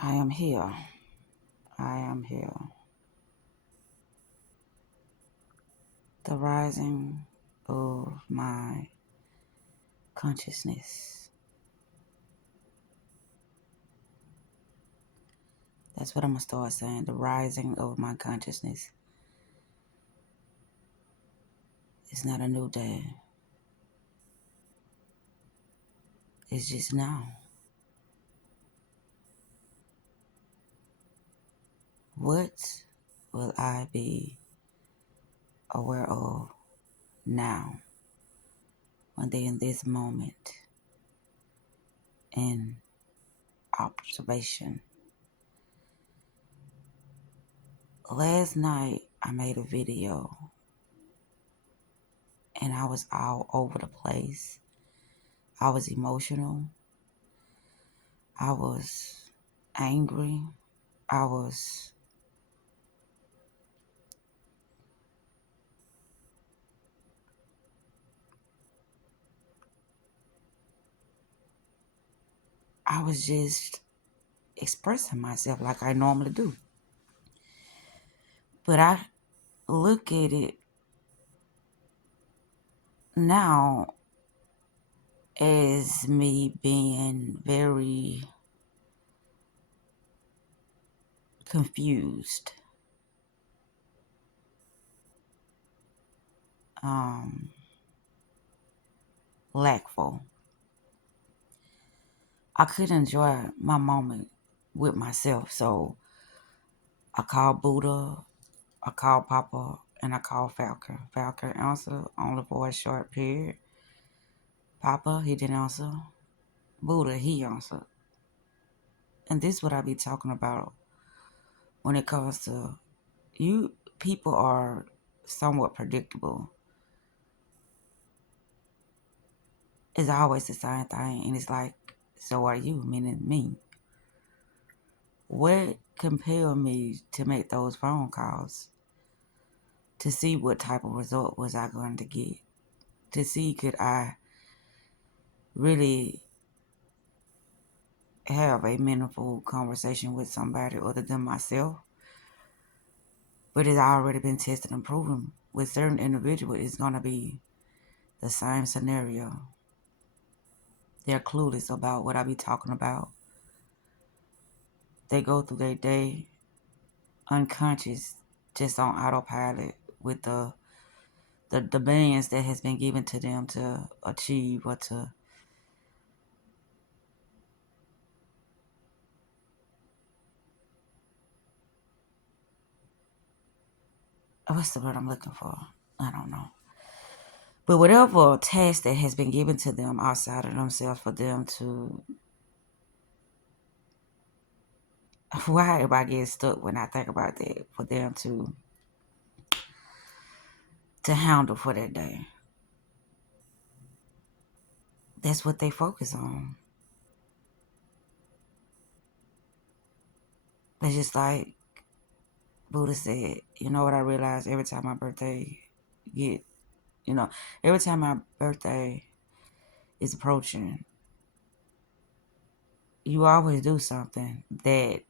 I am here. I am here. The rising of my consciousness. That's what I'm going to start saying. The rising of my consciousness. It's not a new day. It's just now. What will I be aware of now when they're in this moment in observation? Last night I made a video and I was all over the place. I was emotional. I was angry. I was just expressing myself like I normally do. But I look at it now as me being very confused, lackful. I couldn't enjoy my moment with myself, so I called Buddha, I called Papa, and I called Falcon. Falcon answered only for a short period. Papa, he didn't answer. Buddha, he answered. And this is what I be talking about when it comes to you. People are somewhat predictable. It's always the same thing, and it's like, so are you, meaning me. What compelled me to make those phone calls? To see what type of result was I going to get. To see could I really have a meaningful conversation with somebody other than myself. But it's already been tested and proven with certain individuals, it's going to be the same scenario. They're clueless about what I be talking about. They go through their day unconscious, just on autopilot with the demands that has been given to them to achieve or to what's the word I'm looking for? I don't know. But whatever task that has been given to them outside of themselves for them to why everybody gets stuck when I think about that, for them to handle for that day. That's what they focus on. It's just like Buddha said, you know what I realized every time my birthday get, every time my birthday is approaching, you always do something that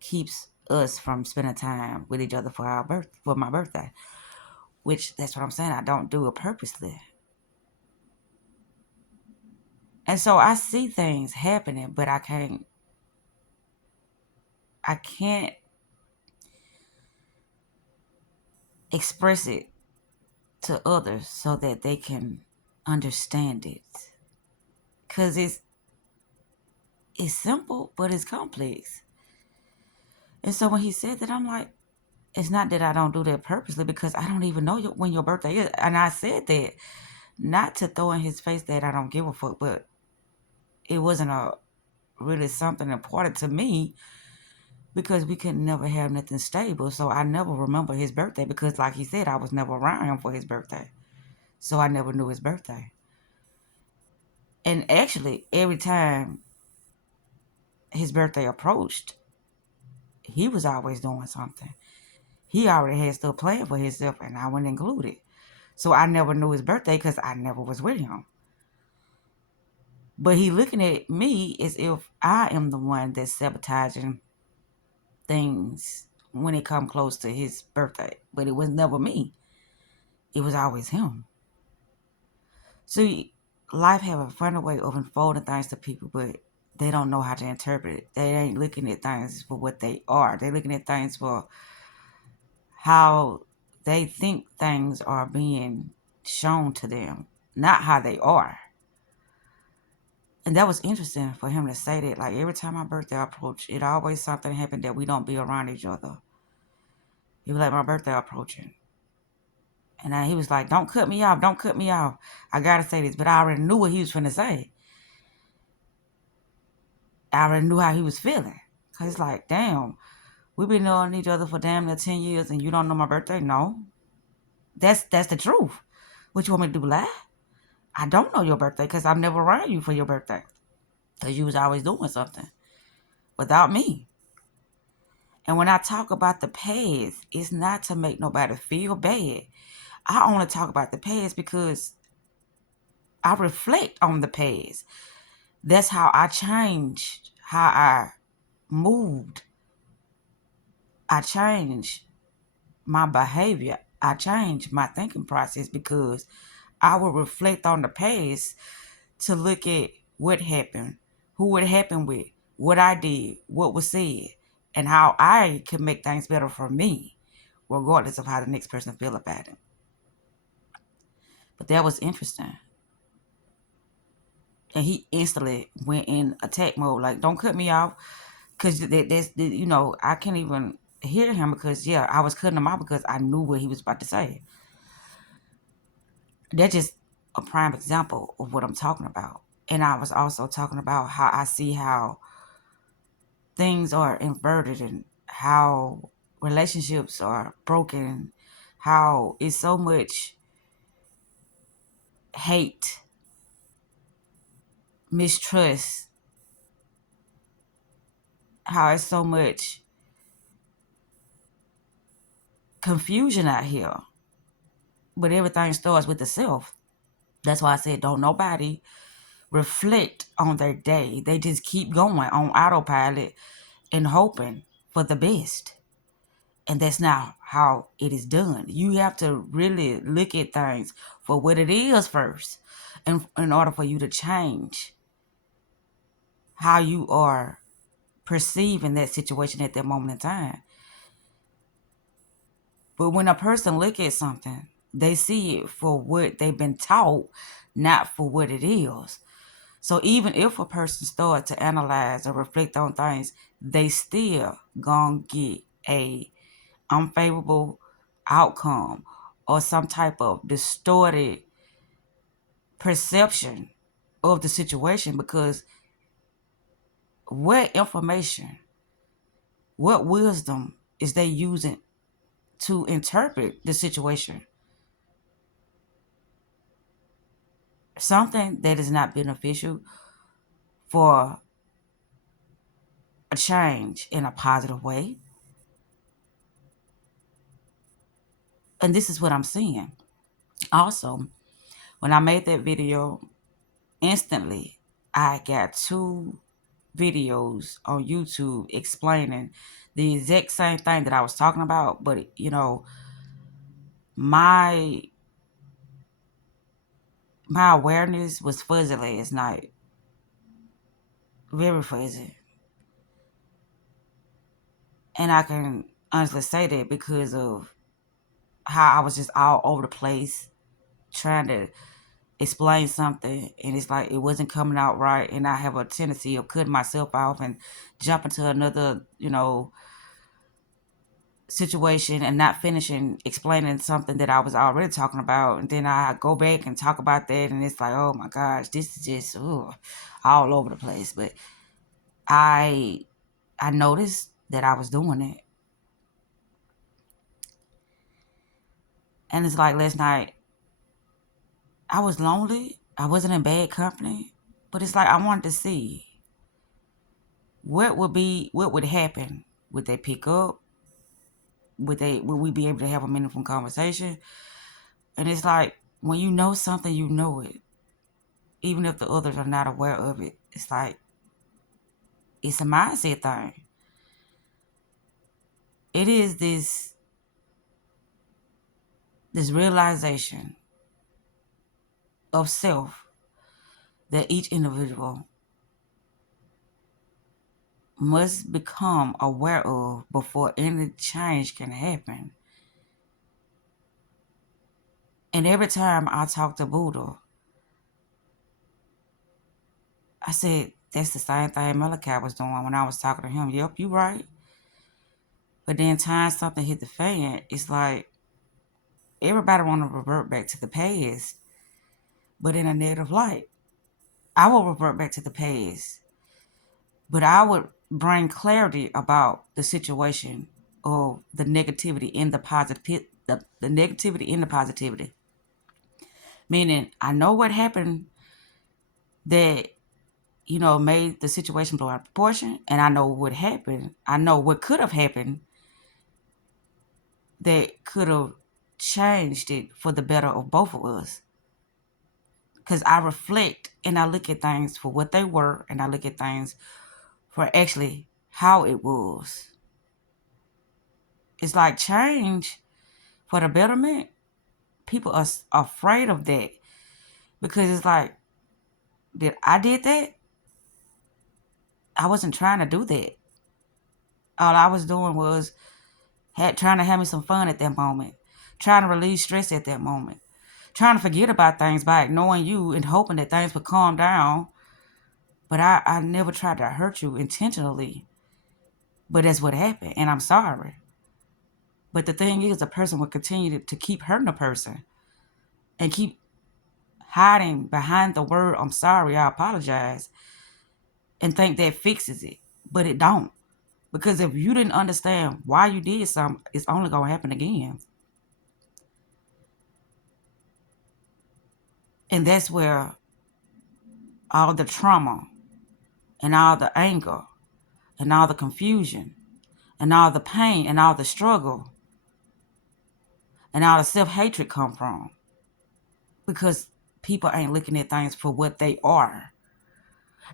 keeps us from spending time with each other for my birthday. Which that's what I'm saying. I don't do it purposely. And so I see things happening, but I can't express it to others so that they can understand it. Cause it's simple, but it's complex. And so when he said that, I'm like, it's not that I don't do that purposely, because I don't even know when your birthday is. And I said that not to throw in his face that I don't give a fuck, but it wasn't really something important to me, because we could never have nothing stable. So I never remember his birthday, because like he said, I was never around him for his birthday. So I never knew his birthday. And actually, every time his birthday approached, he was always doing something. He already had stuff planned for himself, and I wasn't included. So I never knew his birthday because I never was with him. But he looking at me as if I am the one that's sabotaging things when it come close to his birthday. But it was never me. It was always him. See, life have a funny way of unfolding things to people, but they don't know how to interpret it. They ain't looking at things for what they are. They're looking at things for how they think things are being shown to them, not how they are. And that was interesting for him to say that. Like every time my birthday approached, it always something happened that we don't be around each other. He was like, my birthday approaching. And he was like, don't cut me off. Don't cut me off. I got to say this. But I already knew what he was finna say. I already knew how he was feeling. Because it's like, damn, we've been knowing each other for damn near 10 years and you don't know my birthday? No. That's the truth. What you want me to do, lie? I don't know your birthday because I'm never around you for your birthday. Because you was always doing something without me. And when I talk about the past, it's not to make nobody feel bad. I only talk about the past because I reflect on the past. That's how I changed, how I moved. I changed my behavior. I changed my thinking process because I will reflect on the past to look at what happened, who it happened with, what I did, what was said, and how I could make things better for me, regardless of how the next person feel about it. But that was interesting. And he instantly went in attack mode, like, don't cut me off. Because there's, I can't even hear him because, yeah, I was cutting him off because I knew what he was about to say. That's just a prime example of what I'm talking about. And I was also talking about how I see how things are inverted and how relationships are broken, how it's so much hate, mistrust, how it's so much confusion out here. But everything starts with the self. That's why I said don't nobody reflect on their day. They just keep going on autopilot and hoping for the best. And that's not how it is done. You have to really look at things for what it is first, in order for you to change how you are perceiving that situation at that moment in time. But when a person look at something, they see it for what they've been taught, not for what it is. So even if a person start to analyze or reflect on things, they still gonna get a unfavorable outcome or some type of distorted perception of the situation, because what information, what wisdom is they using to interpret the situation? Something that is not beneficial for a change in a positive way. And this is what I'm seeing. Also, when I made that video, instantly I got 2 videos on YouTube explaining the exact same thing that I was talking about, but my awareness was fuzzy last night, very fuzzy, and I can honestly say that because of how I was just all over the place trying to explain something, and it's like it wasn't coming out right, and I have a tendency of cutting myself off and jumping to another situation and not finishing explaining something that I was already talking about, and then I go back and talk about that, and it's like, oh my gosh, this is just all over the place. But I noticed that I was doing it, and it's like last night I was lonely. I wasn't in bad company, but it's like I wanted to see what would happen. Would they pick up? Would we be able to have a meaningful conversation? And it's like when you know something, you know it. even if the others are not aware of it. It's like, it's a mindset thing. It is this realization of self that each individual must become aware of before any change can happen. And every time I talk to Buddha, I said, that's the same thing Malachi was doing when I was talking to him. Yep, you right. But then time something hit the fan, it's like everybody want to revert back to the past, but in a negative light. I will revert back to the past, but I would bring clarity about the situation or the negativity in the positive, the negativity in the positivity. Meaning, I know what happened that, made the situation blow out of proportion, and I know what happened. I know what could have happened that could have changed it for the better of both of us. Because I reflect and I look at things for what they were, and I look at things for actually how it was. It's like change for the betterment. People are afraid of that because it's like, I did that? I wasn't trying to do that. All I was doing was trying to have me some fun at that moment, trying to relieve stress at that moment, trying to forget about things by ignoring you and hoping that things would calm down. But I never tried to hurt you intentionally. But that's what happened, and I'm sorry. But the thing is, a person will continue to keep hurting a person and keep hiding behind the word, I'm sorry, I apologize, and think that fixes it. But it don't. Because if you didn't understand why you did something, it's only going to happen again. And that's where all the trauma and all the anger and all the confusion and all the pain and all the struggle and all the self-hatred come from. Because people ain't looking at things for what they are.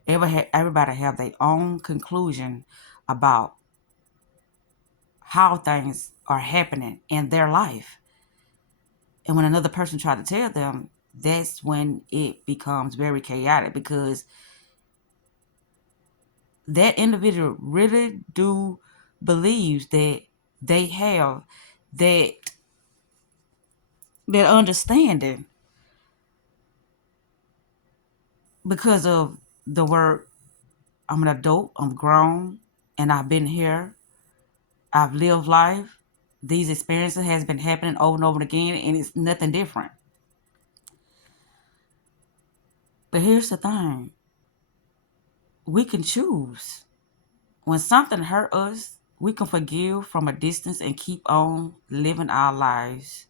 Everybody have their own conclusion about how things are happening in their life. And when another person tries to tell them, that's when it becomes very chaotic, because that individual really do believes that they have that understanding because of the word, I'm an adult, I'm grown, and I've been here, I've lived life. These experiences has been happening over and over again, and it's nothing different. But here's the thing. We can choose. When something hurt us, we can forgive from a distance and keep on living our lives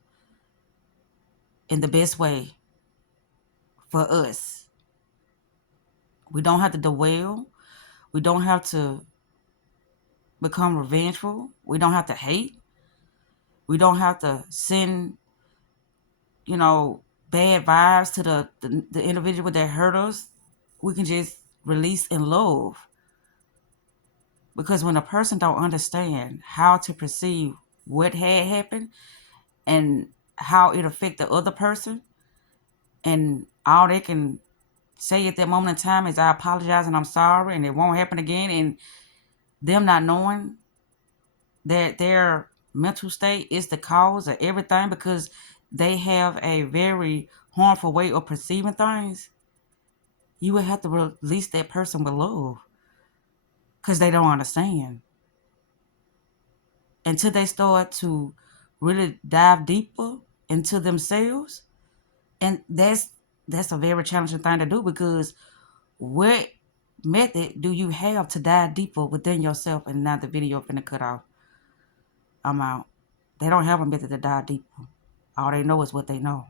in the best way for us. We don't have to dwell. We don't have to become revengeful. We don't have to hate. We don't have to send, bad vibes to the individual that hurt us. We can just release in love. Because when a person don't understand how to perceive what had happened and how it affect the other person, and all they can say at that moment in time is, I apologize and I'm sorry and it won't happen again, and them not knowing that their mental state is the cause of everything because they have a very harmful way of perceiving things, you would have to release that person with love because they don't understand. Until they start to really dive deeper into themselves. And that's a very challenging thing to do, because what method do you have to dive deeper within yourself? And now the video finna cut off. I'm out. They don't have a method to dive deeper. All they know is what they know.